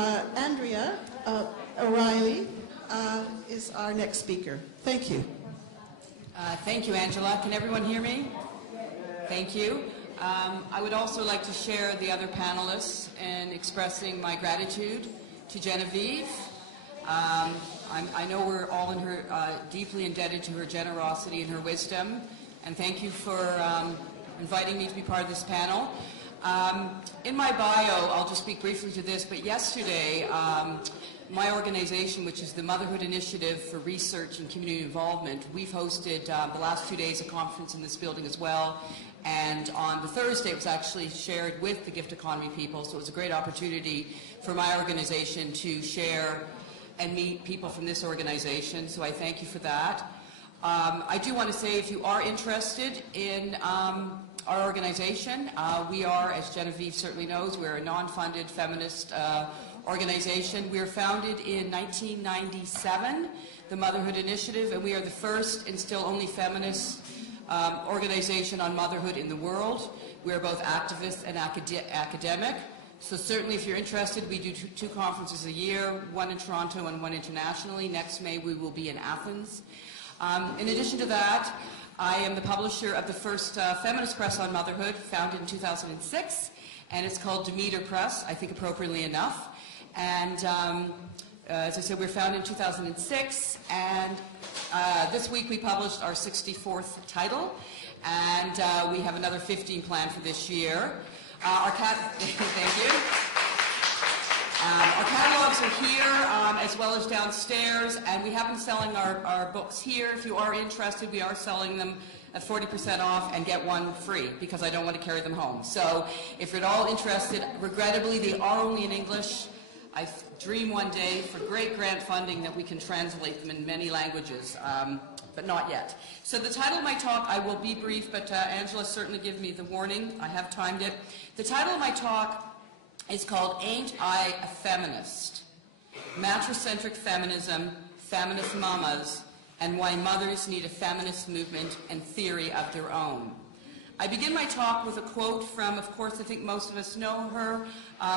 Andrea O'Rielly is our next speaker. Thank you. Thank you, Angela. Can everyone hear me? Thank you. I would also like to share the other panelists in expressing my gratitude to Genevieve. I know we're all deeply indebted to her generosity and her wisdom, and thank you for inviting me to be part of this panel. In my bio, I'll just speak briefly to this, but yesterday, my organization, which is the Motherhood Initiative for Research and Community Involvement, we've hosted the last 2 days a conference in this building as well, and on the Thursday it was actually shared with the Gift Economy people, so it was a great opportunity for my organization to share and meet people from this organization, so I thank you for that. I do want to say, if you are interested in our organization, we are, as Genevieve certainly knows, we're a non-funded feminist organization. We were founded in 1997, the Motherhood Initiative, and we are the first and still only feminist organization on motherhood in the world. We are both activists and academic. So certainly if you're interested, we do two conferences a year, one in Toronto and one internationally. Next May we will be in Athens. In addition to that, I am the publisher of the first feminist press on motherhood, founded in 2006, and it's called Demeter Press, I think appropriately enough. And as I said, we were founded in 2006, and this week we published our 64th title, and we have another 15 planned for this year. Thank you. Our catalogs are here as well as downstairs, and we have been selling our books here. If you are interested, we are selling them at 40% off and get one free because I don't want to carry them home. So if you're at all interested, regrettably they are only in English. I dream one day for great grant funding that we can translate them in many languages, but not yet. So the title of my talk, I will be brief, but Angela certainly gave me the warning. I have timed it. The title of my talk is called Ain't I a Feminist? Matricentric Feminism, Feminist Mamas, and Why Mothers Need a Feminist Movement and Theory of Their Own. I begin my talk with a quote from, of course, I think most of us know her,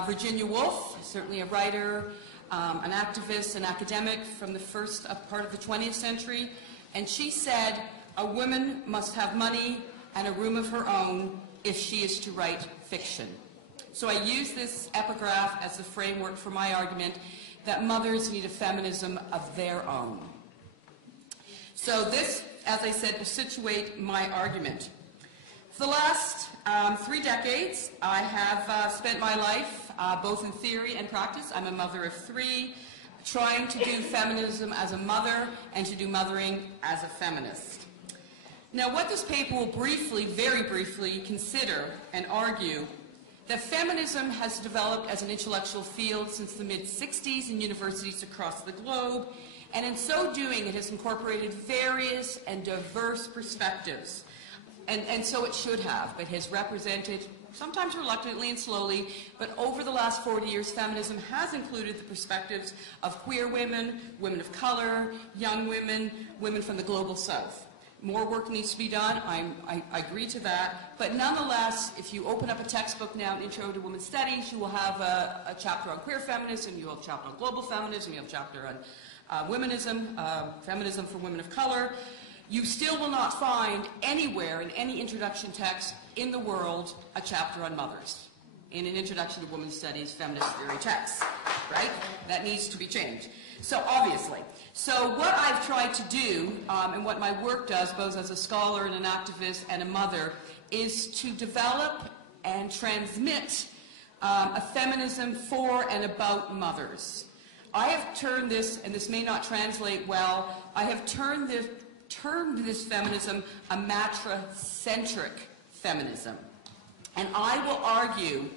Virginia Woolf, certainly a writer, an activist, an academic from the first part of the 20th century, and she said, "A woman must have money and a room of her own if she is to write fiction." So I use this epigraph as the framework for my argument that mothers need a feminism of their own. So this, as I said, will situate my argument. For the last 3 decades, I have spent my life, both in theory and practice. I'm a mother of 3, trying to do feminism as a mother and to do mothering as a feminist. Now, what this paper will briefly, very briefly, consider and argue that feminism has developed as an intellectual field since the mid-60s in universities across the globe, and in so doing it has incorporated various and diverse perspectives. And so it should have, but has represented, sometimes reluctantly and slowly, but over the last 40 years, feminism has included the perspectives of queer women, women of color, young women, women from the global south. More work needs to be done, I agree to that, but nonetheless, if you open up a textbook now, an Intro to Women's Studies, you will have a chapter on queer feminism, you will have a chapter on global feminism, you have a chapter on womenism, feminism for women of color. You still will not find anywhere in any introduction text in the world a chapter on mothers in an Introduction to Women's Studies feminist theory text, right? That needs to be changed. So obviously. So what I've tried to do, and what my work does, both as a scholar and an activist and a mother, is to develop and transmit a feminism for and about mothers. I have turned this, and this may not translate well, I have termed this feminism a matricentric feminism. And I will argue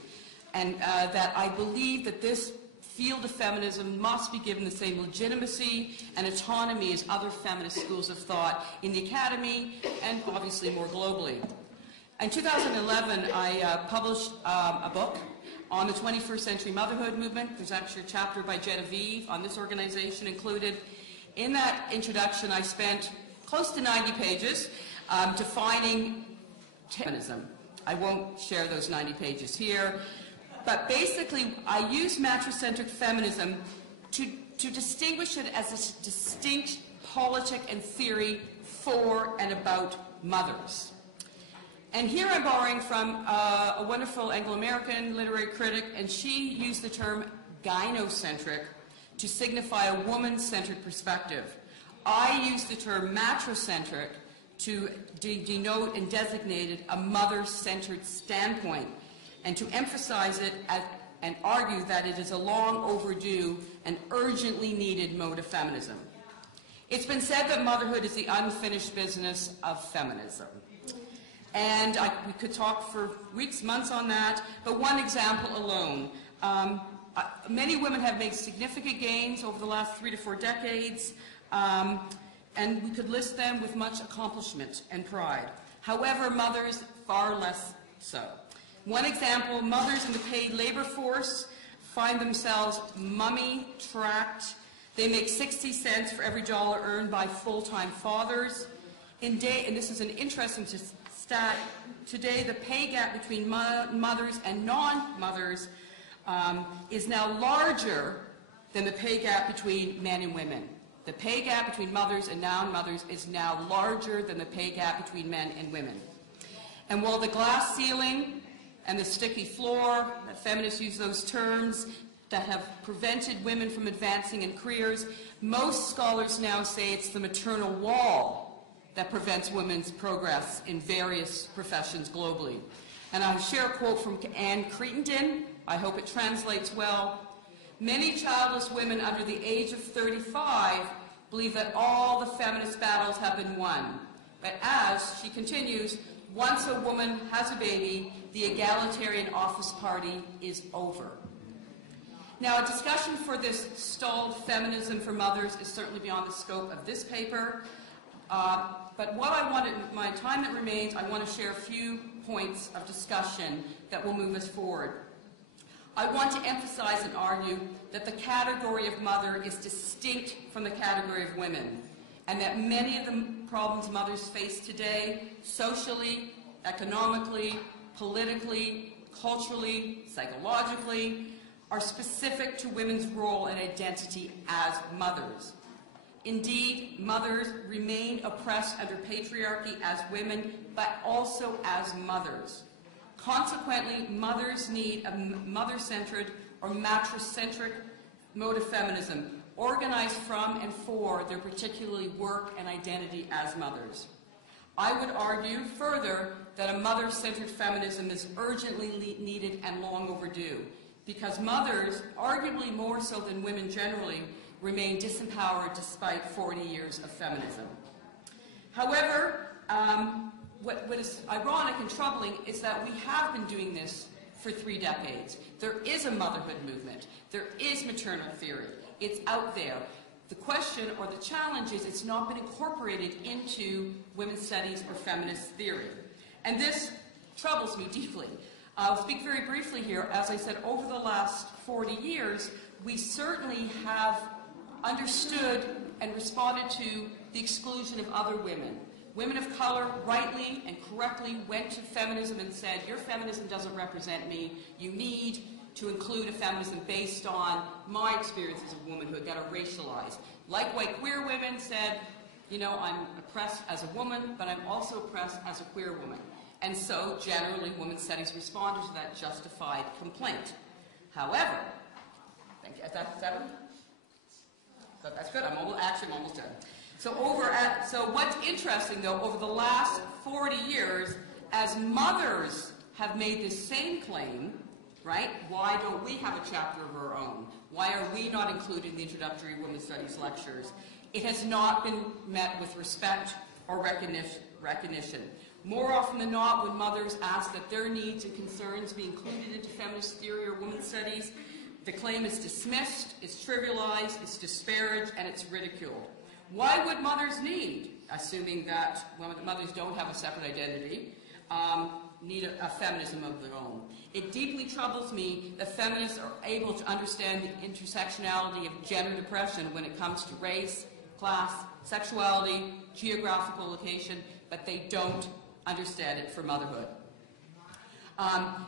that I believe that this field of feminism must be given the same legitimacy and autonomy as other feminist schools of thought in the academy and obviously more globally. In 2011, I published a book on the 21st century motherhood movement. There's actually a chapter by Genevieve on this organization included. In that introduction, I spent close to 90 pages defining feminism. I won't share those 90 pages here. But basically, I use matricentric feminism to distinguish it as a distinct politic and theory for and about mothers. And here I'm borrowing from a wonderful Anglo-American literary critic, and she used the term gynocentric to signify a woman-centered perspective. I use the term matricentric to denote and designate a mother-centered standpoint, and to emphasize it and argue that it is a long overdue and urgently needed mode of feminism. It's been said that motherhood is the unfinished business of feminism. And we could talk for weeks, months on that, but one example alone. Many women have made significant gains over the last 3 to 4 decades, and we could list them with much accomplishment and pride. However, mothers, far less so. One example, mothers in the paid labor force find themselves mummy-tracked. They make 60 cents for every dollar earned by full-time fathers. And this is an interesting stat, today the pay gap between mothers and non-mothers is now larger than the pay gap between men and women. The pay gap between mothers and non-mothers is now larger than the pay gap between men and women. And while the glass ceiling and the sticky floor, that feminists use those terms, that have prevented women from advancing in careers, most scholars now say it's the maternal wall that prevents women's progress in various professions globally. And I share a quote from Anne Crittenden. I hope it translates well. Many childless women under the age of 35 believe that all the feminist battles have been won. But as she continues, once a woman has a baby, the egalitarian office party is over. Now, a discussion for this stalled feminism for mothers is certainly beyond the scope of this paper. But what I wanted, my time that remains, I want to share a few points of discussion that will move us forward. I want to emphasize and argue that the category of mother is distinct from the category of women, and that many of the problems mothers face today, socially, economically, politically, culturally, psychologically, are specific to women's role and identity as mothers. Indeed, mothers remain oppressed under patriarchy as women, but also as mothers. Consequently, mothers need a mother-centered or matricentric mode of feminism, organized from and for their particularly work and identity as mothers. I would argue further that a mother-centered feminism is urgently needed and long overdue, because mothers, arguably more so than women generally, remain disempowered despite 40 years of feminism. However, what is ironic and troubling is that we have been doing this for 3 decades. There is a motherhood movement. There is maternal theory. It's out there. The question or the challenge is it's not been incorporated into women's studies or feminist theory. And this troubles me deeply. I'll speak very briefly here. As I said, over the last 40 years, we certainly have understood and responded to the exclusion of other women. Women of color rightly and correctly went to feminism and said, your feminism doesn't represent me. You need to include a feminism based on my experiences of womanhood that are racialized. Like white queer women said, you know, I'm oppressed as a woman, but I'm also oppressed as a queer woman. And so, generally, women's studies responded to that justified complaint. However, thank you. Is that it? So that's good. I'm almost done. So what's interesting, though, over the last 40 years, as mothers have made this same claim, right? Why don't we have a chapter of our own? Why are we not included in the introductory women's studies lectures? It has not been met with respect or recognition. More often than not, when mothers ask that their needs and concerns be included into feminist theory or women's studies, the claim is dismissed, it's trivialized, it's disparaged, and it's ridiculed. Why would mothers need, assuming that mothers don't have a separate identity, need a feminism of their own? It deeply troubles me that feminists are able to understand the intersectionality of gender depression when it comes to race, class, sexuality, geographical location, but they don't understand it for motherhood.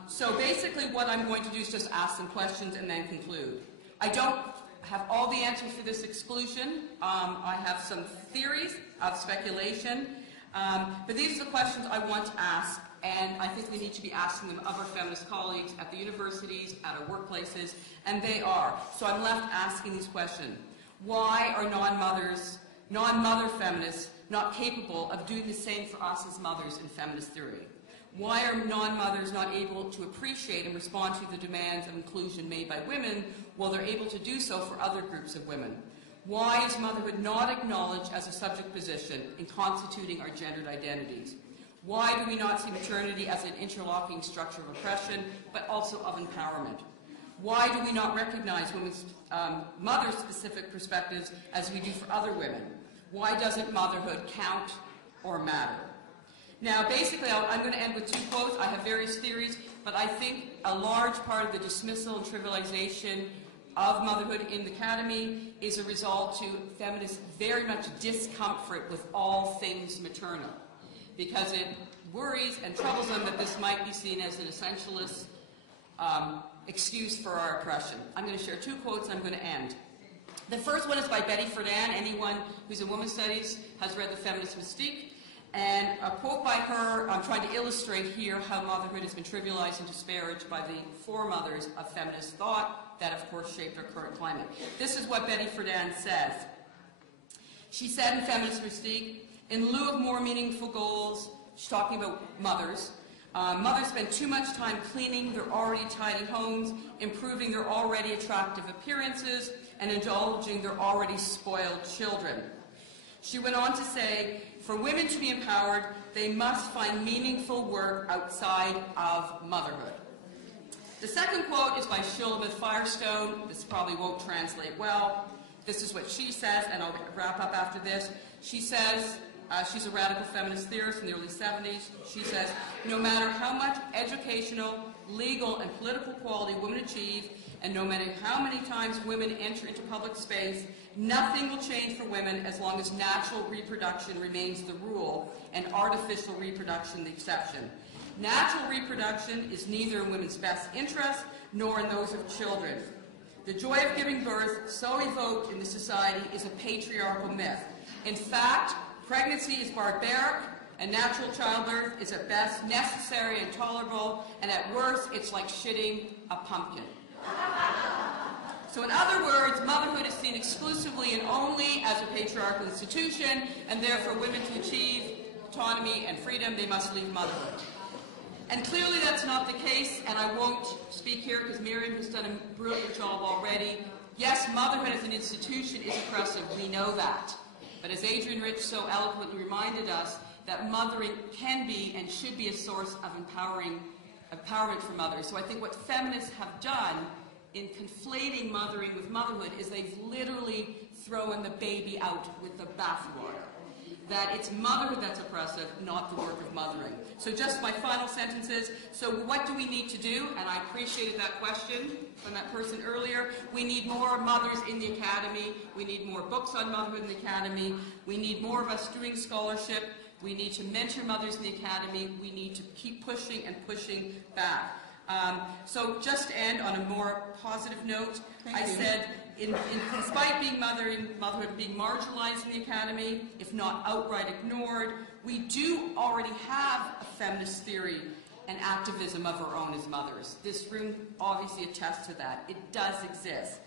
So basically what I'm going to do is just ask some questions and then conclude. I don't have all the answers for this exclusion. I have some theories of speculation, but these are the questions I want to ask, and I think we need to be asking them of our feminist colleagues at the universities, at our workplaces, and they are. So I'm left asking these questions. Why are non-mother feminists not capable of doing the same for us as mothers in feminist theory? Why are non-mothers not able to appreciate and respond to the demands of inclusion made by women while they're able to do so for other groups of women? Why is motherhood not acknowledged as a subject position in constituting our gendered identities? Why do we not see maternity as an interlocking structure of oppression, but also of empowerment? Why do we not recognize women's mother-specific perspectives as we do for other women? Why doesn't motherhood count or matter? Now, basically, I'm going to end with two quotes. I have various theories, but I think a large part of the dismissal and trivialization of motherhood in the academy is a result to feminists' very much discomfort with all things maternal, because it worries and troubles them that this might be seen as an essentialist excuse for our oppression. I'm going to share two quotes and I'm going to end. The first one is by Betty Friedan. Anyone who's in women's studies has read The Feminist Mystique. And a quote by her, I'm trying to illustrate here how motherhood has been trivialized and disparaged by the foremothers of feminist thought that, of course, shaped our current climate. This is what Betty Friedan says. She said in Feminist Mystique, in lieu of more meaningful goals, she's talking about mothers, mothers spend too much time cleaning their already tidy homes, improving their already attractive appearances, and indulging their already spoiled children. She went on to say, for women to be empowered, they must find meaningful work outside of motherhood. The second quote is by Shulamith Firestone. This probably won't translate well. This is what she says, and I'll wrap up after this. She says, she's a radical feminist theorist in the early 70s. She says, no matter how much educational, legal, and political quality women achieve, and no matter how many times women enter into public space, nothing will change for women as long as natural reproduction remains the rule and artificial reproduction the exception. Natural reproduction is neither in women's best interest nor in those of children. The joy of giving birth, so evoked in this society, is a patriarchal myth. In fact, pregnancy is barbaric, and natural childbirth is at best necessary and tolerable, and at worst, it's like shitting a pumpkin. So in other words, motherhood is seen exclusively and only as a patriarchal institution, and therefore women to achieve autonomy and freedom, they must leave motherhood. And clearly that's not the case, and I won't speak here because Miriam has done a brilliant job already. Yes, motherhood as an institution is oppressive, we know that. But as Adrienne Rich so eloquently reminded us, that mothering can be and should be a source of empowerment for mothers. So I think what feminists have done in conflating mothering with motherhood is they've literally thrown the baby out with the bathwater. That it's motherhood that's oppressive, not the work of mothering. So just my final sentences. So what do we need to do? And I appreciated that question from that person earlier. We need more mothers in the academy. We need more books on motherhood in the academy. We need more of us doing scholarship. We need to mentor mothers in the academy. We need to keep pushing and pushing back. So just to end on a more positive note, I said, despite being motherhood being marginalized in the academy, if not outright ignored, we do already have a feminist theory and activism of our own as mothers. This room obviously attests to that. It does exist.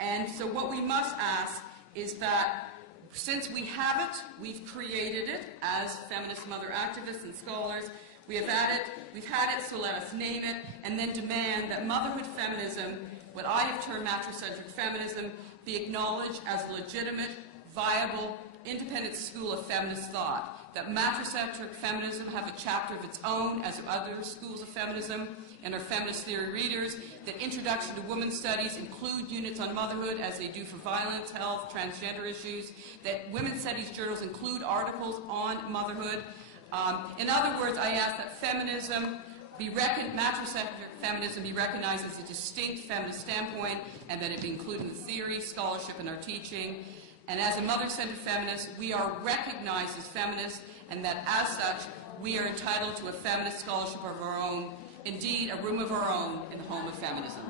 And so what we must ask is that since we have it, we've created it as feminist mother activists and scholars. We've had it, so let us name it, and then demand that motherhood feminism, what I have termed matricentric feminism, be acknowledged as a legitimate, viable, independent school of feminist thought. That matricentric feminism have a chapter of its own as other schools of feminism and our feminist theory readers. That introduction to women's studies include units on motherhood as they do for violence, health, transgender issues. That women's studies journals include articles on motherhood. In other words, I ask that matricentric feminism be recognized as a distinct feminist standpoint, and that it be included in the theory, scholarship, and our teaching. And as a mother-centered feminist, we are recognized as feminists, and that as such, we are entitled to a feminist scholarship of our own indeed a room of our own in the home of feminism.